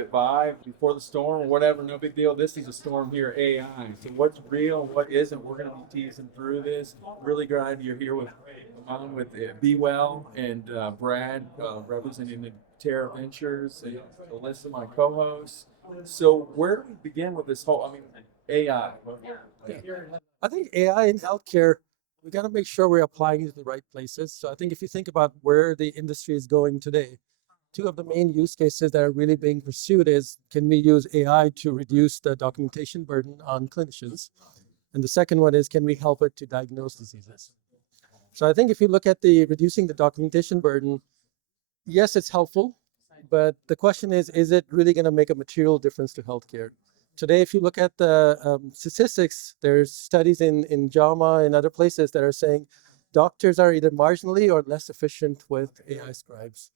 at VIVE before the storm or whatever, no big deal. This is a storm here, AI. So what's real and what isn't? We're going to be teasing through this. Really glad you're here with b.well and Brad representing the Niterra Ventures and Alyssa, my co-host. So where do we begin with this whole? I mean, AI. I think AI in healthcare, we got to make sure we're applying it to the right places. So I think if you think about where the industry is going today, two of the main use cases that are really being pursued is, can we use AI to reduce the documentation burden on clinicians? And the second one is, can we help it to diagnose diseases? So I think if you look at the reducing the documentation burden, yes, it's helpful, but the question is it really going to make a material difference to healthcare? Today, if you look at the statistics, there's studies in JAMA and other places that are saying doctors are either marginally or less efficient with AI scribes.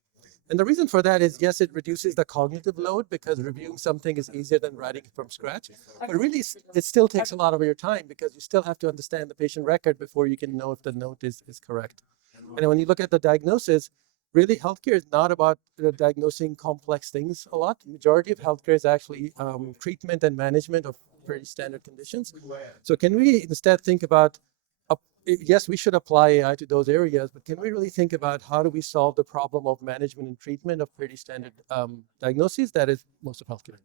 And the reason for that is, yes, it reduces the cognitive load because reviewing something is easier than writing it from scratch. But really, it still takes a lot of your time because you still have to understand the patient record before you can know if the note is correct. And when you look at the diagnosis, really healthcare is not about diagnosing complex things a lot. The majority of healthcare is actually treatment and management of pretty standard conditions. So can we instead think about, yes, we should apply AI to those areas, but can we really think about how do we solve the problem of management and treatment of pretty standard diagnoses? That is most of healthcare.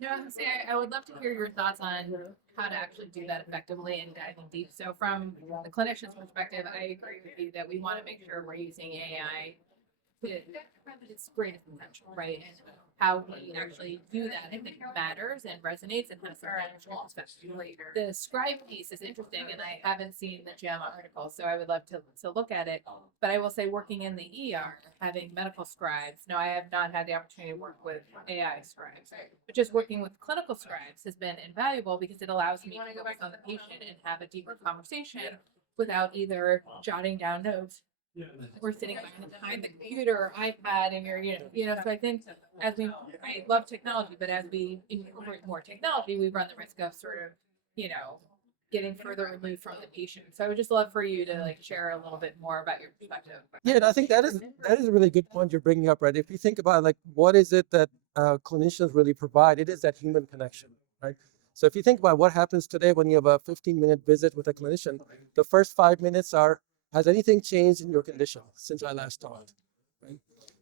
No, I was gonna say I would love to hear your thoughts on how to actually do that effectively and diving deep. So from the clinician's perspective, I agree with you that we want to make sure we're using AI to its greatest potential, right? And how we actually do that, I think matters and resonates and has some actual effect. The scribe piece is interesting, and I haven't seen the JAMA article, so I would love to look at it. But I will say, working in the ER, having medical scribes, no, I have not had the opportunity to work with AI scribes, but just working with clinical scribes has been invaluable because it allows me to focus on the patient and have a deeper conversation without either jotting down notes or sitting behind the computer or iPad and you're. So I think I love technology, but as we incorporate more technology, we run the risk of sort of, getting further removed from the patient. So I would just love for you to share a little bit more about your perspective. Yeah, and I think that is a really good point you're bringing up, right? If you think about what is it that clinicians really provide, it is that human connection, right? So if you think about what happens today when you have a 15-minute visit with a clinician, the first 5 minutes are, has anything changed in your condition since I last talked? Right?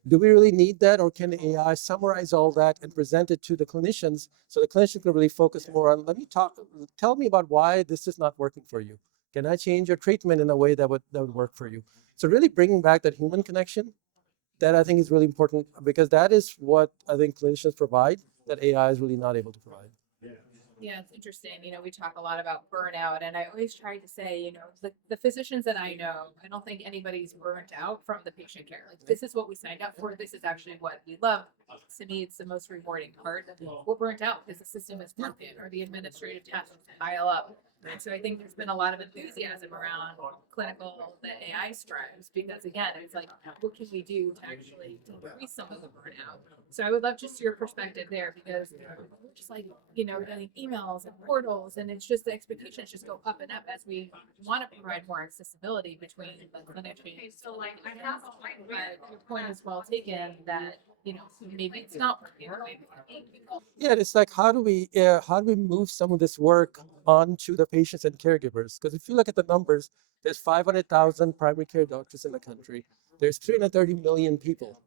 Do we really need that, or can the AI summarize all that and present it to the clinicians so the clinician can really focus more on, tell me about why this is not working for you. Can I change your treatment in a way that would work for you? So really bringing back that human connection, that I think is really important because that is what I think clinicians provide that AI is really not able to provide. Yeah, it's interesting. We talk a lot about burnout, and I always try to say, the physicians that I know, I don't think anybody's burnt out from the patient care. This is what we signed up for. This is actually what we love. To me, it's the most rewarding part. We're burnt out because the system is broken or the administrative tasks pile up. And so I think there's been a lot of enthusiasm around the AI scribes, because again, it's what can we do to actually decrease some of the burnout? So I would love just your perspective there, because we're just getting emails and portals, and it's just the expectations just go up and up as we want to provide more accessibility between the clinicians. So your point is well taken that maybe it's not working. Yeah, it's how do we move some of this work onto the patients and caregivers? Because if you look at the numbers, there's 500,000 primary care doctors in the country. There's 330 million people,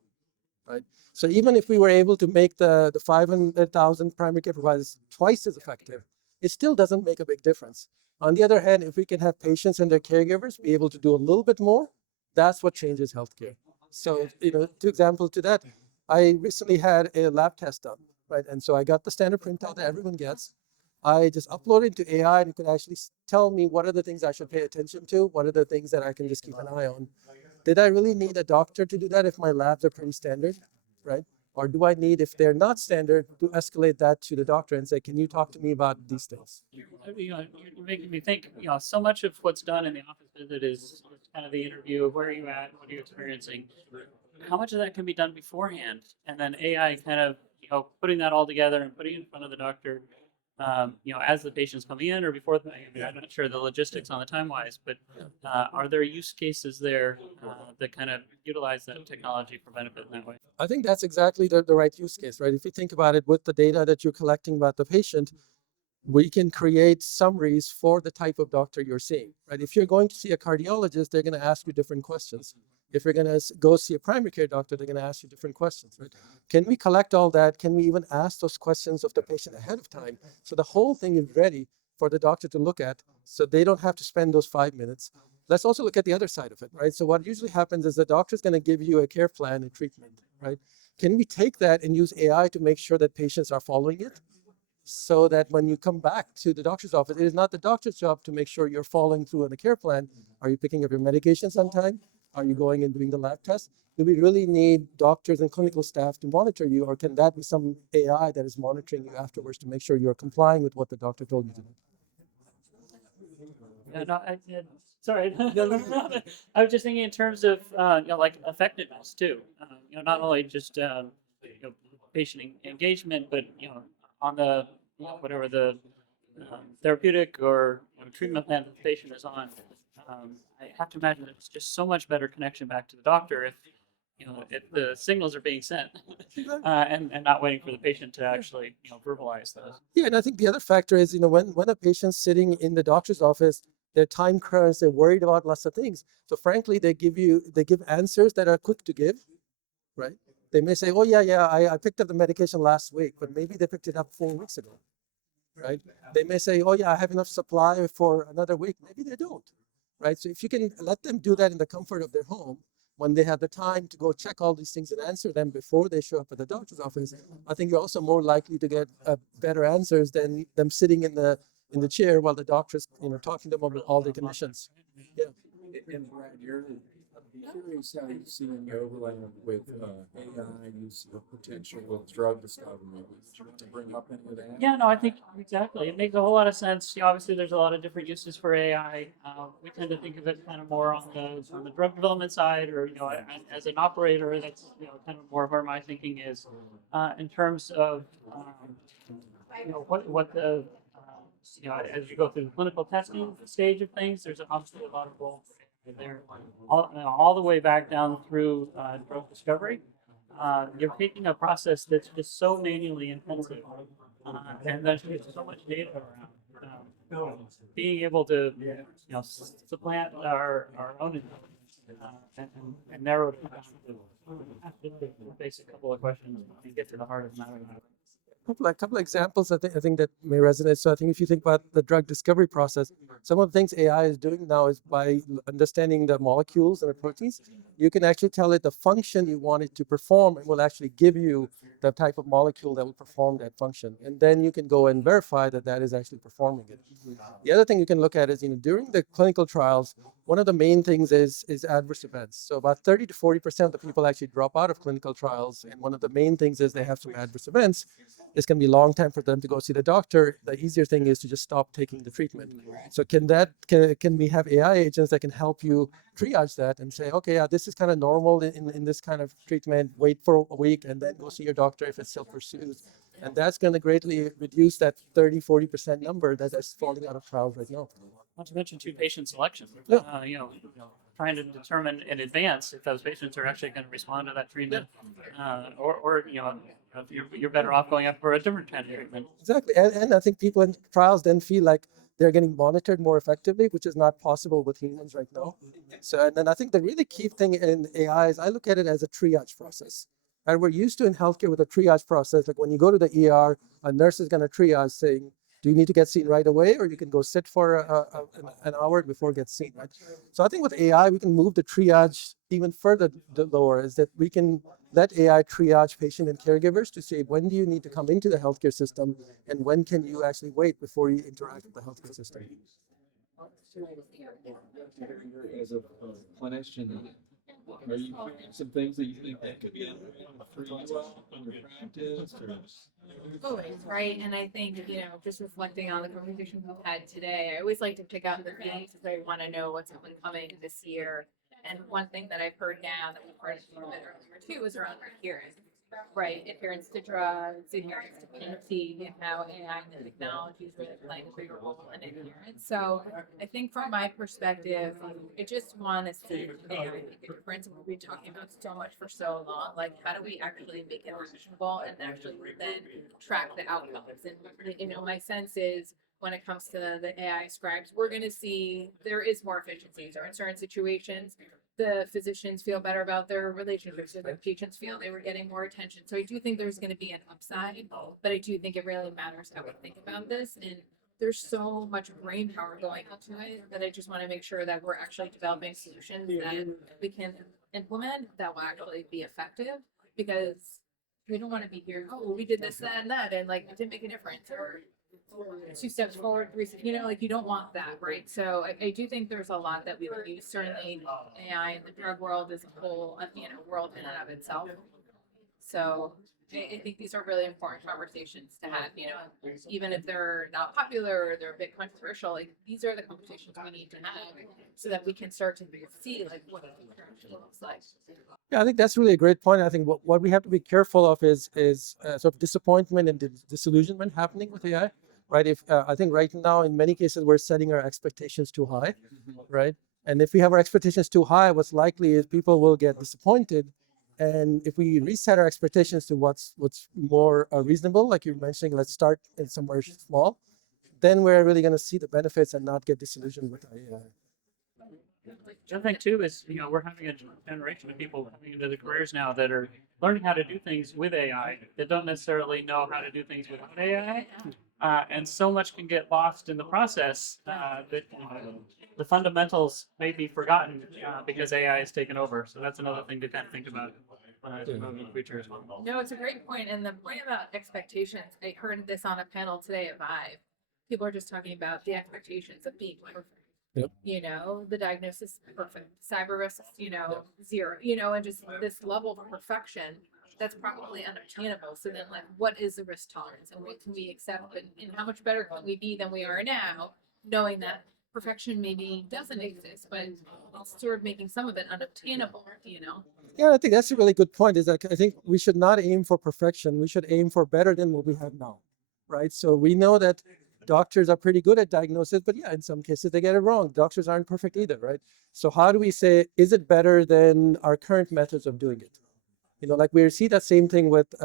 right? So even if we were able to make the 500,000 primary care providers twice as effective, it still doesn't make a big difference. On the other hand, if we can have patients and their caregivers be able to do a little bit more, that's what changes healthcare. So, two examples to that, I recently had a lab test done, right? And so I got the standard printout that everyone gets. I just uploaded it to AI, and it could actually tell me what are the things I should pay attention to, what are the things that I can just keep an eye on. Did I really need a doctor to do that if my labs are pretty standard, right? Or do I need, if they're not standard, to escalate that to the doctor and say, can you talk to me about these things? You're making me think, so much of what's done in the office visit is kind of the interview of where are you at, what are you experiencing. How much of that can be done beforehand? And then AI kind of, putting that all together and putting it in front of the doctor. as the patient's coming in or before. I mean, I'm not sure the logistics on the time wise, but are there use cases there that kind of utilize that technology for benefit in that way? I think that's exactly the right use case, right? If you think about it, with the data that you're collecting about the patient, we can create summaries for the type of doctor you're seeing, right? If you're going to see a cardiologist, they're going to ask you different questions. If you're going to go see a primary care doctor, they're going to ask you different questions, right? Can we collect all that? Can we even ask those questions of the patient ahead of time? So the whole thing is ready for the doctor to look at, so they don't have to spend those 5 minutes. Let's also look at the other side of it, right? So what usually happens is the doctor's going to give you a care plan and treatment, right? Can we take that and use AI to make sure that patients are following it? So that when you come back to the doctor's office, it is not the doctor's job to make sure you're following through on the care plan. Are you picking up your medications on time? Are you going and doing the lab tests? Do we really need doctors and clinical staff to monitor you, or can that be some AI that is monitoring you afterwards to make sure you're complying with what the doctor told you to do? Yeah, no, sorry. I was just thinking in terms of like effectiveness too. Not only just patient engagement, but on the whatever the therapeutic or treatment plan that the patient is on. I have to imagine it's just so much better connection back to the doctor if the signals are being sent and not waiting for the patient to actually verbalize those. Yeah, and I think the other factor is, when a patient's sitting in the doctor's office, they're time crunch, they're worried about lots of things. So frankly, they give answers that are quick to give, right? They may say, oh yeah, I picked up the medication last week, but maybe they picked it up 4 weeks ago, right? They may say, oh yeah, I have enough supply for another week. Maybe they don't, right? So if you can let them do that in the comfort of their home, when they have the time to go check all these things and answer them before they show up at the doctor's office, I think you're also more likely to get better answers than them sitting in the chair while the doctor's talking to them about all the conditions. Yeah. And Brad, I'm curious how you see the overlay with AI use of potential with drug discovery. Would you want to bring up any of that? Yeah, no, I think exactly. It makes a whole lot of sense. Obviously, there's a lot of different uses for AI. We tend to think of it kind of more on the drug development side, or as an operator, that's kind of more of where my thinking is. In terms of what the as you go through the clinical testing stage of things, there's obviously a lot of role there, all the way back down through drug discovery. You're taking a process that's just so manually intensive, and there's just so much data around. Being able to supplant our own intelligence and narrow it down to the basic couple of questions and get to the heart of the matter. A couple of examples I think that may resonate. So I think if you think about the drug discovery process, some of the things AI is doing now is by understanding the molecules and the proteins, you can actually tell it the function you want it to perform, and will actually give you the type of molecule that will perform that function. And then you can go and verify that that is actually performing it. The other thing you can look at is, during the clinical trials, one of the main things is adverse events. So about 30 to 40% of the people actually drop out of clinical trials, and one of the main things is they have some adverse events. It's going to be a long time for them to go see the doctor. The easier thing is to just stop taking the treatment. So can we have AI agents that can help you triage that and say, okay, yeah, this is kind of normal in this kind of treatment, wait for a week and then go see your doctor if it still pursues. And that's going to greatly reduce that 30-40% number that is falling out of trials right now. Not to mention patient selection. Yeah. Trying to determine in advance if those patients are actually going to respond to that treatment, or you're better off going up for a different kind of treatment. Exactly, and I think people in trials then feel like they're getting monitored more effectively, which is not possible with humans right now. So, and then I think the really key thing in AI is I look at it as a triage process. And we're used to in healthcare with a triage process, like when you go to the ER, a nurse is going to triage saying, do you need to get seen right away, or you can go sit for an hour before it gets seen, right? So I think with AI, we can move the triage even further lower, is that we can let AI triage patient and caregivers to say, when do you need to come into the healthcare system, and when can you actually wait before you interact with the healthcare system? As a clinician, are you hearing some things that you think that could be for you in your practice? Always, right? And I think, just reflecting on the conversation we've had today, I always like to pick out the things because I want to know what's up and coming this year. And one thing that I've heard now that we've heard a little bit earlier too is around adherence. right, adherence to drugs, adherence to policy, and how AI and the technology is really playing a bigger role in adherence. So I think from my perspective, I just want to see AI make a difference. And we've been talking about so much for so long. Like, how do we actually make it actionable and actually then track the outcomes? And my sense is when it comes to the AI scribes, we're going to see there is more efficiencies, or in certain situations, the physicians feel better about their relationships, or the patients feel they were getting more attention. So I do think there's going to be an upside, but I do think it really matters how we think about this. And there's so much brain power going into it that I just want to make sure that we're actually developing solutions that we can implement that will actually be effective, because we don't want to be here, oh, we did this, that, and that, and like it didn't make a difference, or 2 steps forward, 3 steps, like you don't want that, right? So I do think there's a lot that we would use. Certainly AI in the drug world is a whole, world in and of itself. So I think these are really important conversations to have, even if they're not popular or they're a bit controversial, like these are the conversations we need to have so that we can start to see like what the future actually looks like. Yeah, I think that's really a great point. I think what we have to be careful of is sort of disappointment and disillusionment happening with AI, right? If I think right now in many cases we're setting our expectations too high, right? And if we have our expectations too high, what's likely is people will get disappointed. And if we reset our expectations to what's more reasonable, like you're mentioning, let's start in somewhere small, then we're really going to see the benefits and not get disillusioned with AI. The other thing too is, we're having a generation of people coming into the careers now that are learning how to do things with AI that don't necessarily know how to do things without AI. And so much can get lost in the process that the fundamentals may be forgotten because AI has taken over. So that's another thing to kind of think about as we move in the future as well. No, it's a great point. And the point about expectations, I heard this on a panel today at VIVE. People are just talking about the expectations of being perfect. Yep. The diagnosis perfect, cyber risk, zero, and just this level of perfection that's probably unobtainable. So then, like, what is the risk tolerance, and what can we accept, and how much better can we be than we are now, knowing that perfection maybe doesn't exist, but it's sort of making some of it unobtainable. Yeah, I think that's a really good point. Is that I think we should not aim for perfection. We should aim for better than what we have now, right? So we know that doctors are pretty good at diagnosis, but yeah, in some cases they get it wrong. Doctors aren't perfect either, right? So how do we say, is it better than our current methods of doing it? Like we see that same thing with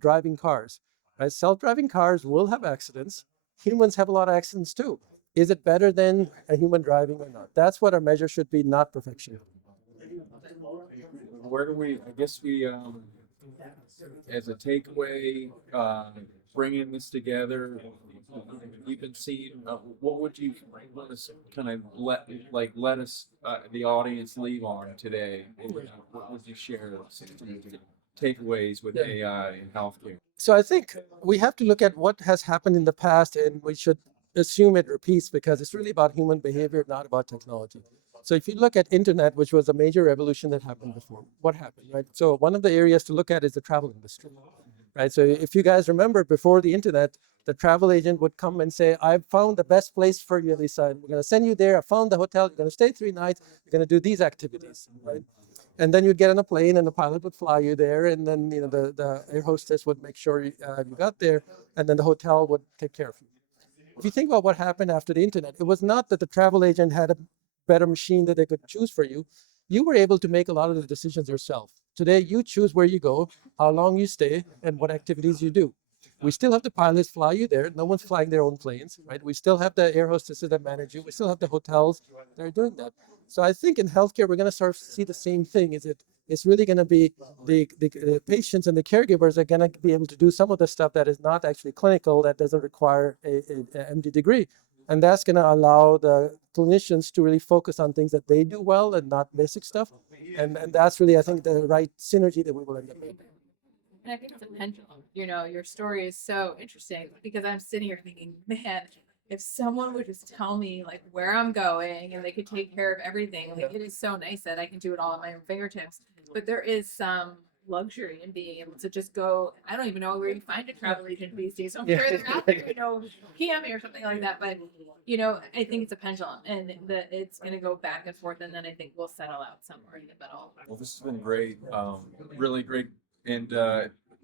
driving cars, right? Self-driving cars will have accidents. Humans have a lot of accidents too. Is it better than a human driving or not? That's what our measure should be, not perfection. Where do we, I guess we, as a takeaway, bringing this together, you've been seeing, what would you want us kind of let us, the audience leave on today? What would you share some takeaways with AI in healthcare? So I think we have to look at what has happened in the past, and we should assume it repeats, because it's really about human behavior, not about technology. So if you look at internet, which was a major revolution that happened before, what happened, right? So one of the areas to look at is the travel industry, right? So if you guys remember, before the internet, the travel agent would come and say, I found the best place for you, Alyssa. We're going to send you there. I found the hotel. You're going to stay 3 nights. You're going to do these activities, right? And then you'd get on a plane and the pilot would fly you there. And then, the air hostess would make sure you got there. And then the hotel would take care of you. If you think about what happened after the internet, it was not that the travel agent had a better machine that they could choose for you. You were able to make a lot of the decisions yourself. Today, you choose where you go, how long you stay, and what activities you do. We still have the pilots fly you there. No one's flying their own planes, right? We still have the air hostesses that manage you. We still have the hotels that are doing that. So I think in healthcare, we're going to start to see the same thing. It's really going to be the patients and the caregivers are going to be able to do some of the stuff that is not actually clinical, that doesn't require a MD degree. And that's going to allow the clinicians to really focus on things that they do well and not basic stuff. And that's really, I think, the right synergy that we will end up making. And I think it's a pendulum. Your story is so interesting, because I'm sitting here thinking, man, if someone would just tell me like where I'm going and they could take care of everything, like it is so nice that I can do it all at my own fingertips. But there is some luxury in being able to just go. I don't even know where you find a travel agent these days. I'm sure they're out there, PM me or something like that. But I think it's a pendulum, and it's going to go back and forth, and then I think we'll settle out somewhere in the middle. Well, this has been great, really great. And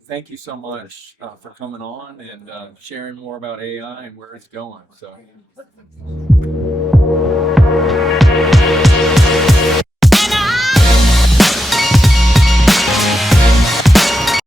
thank you so much for coming on and sharing more about AI and where it's going. So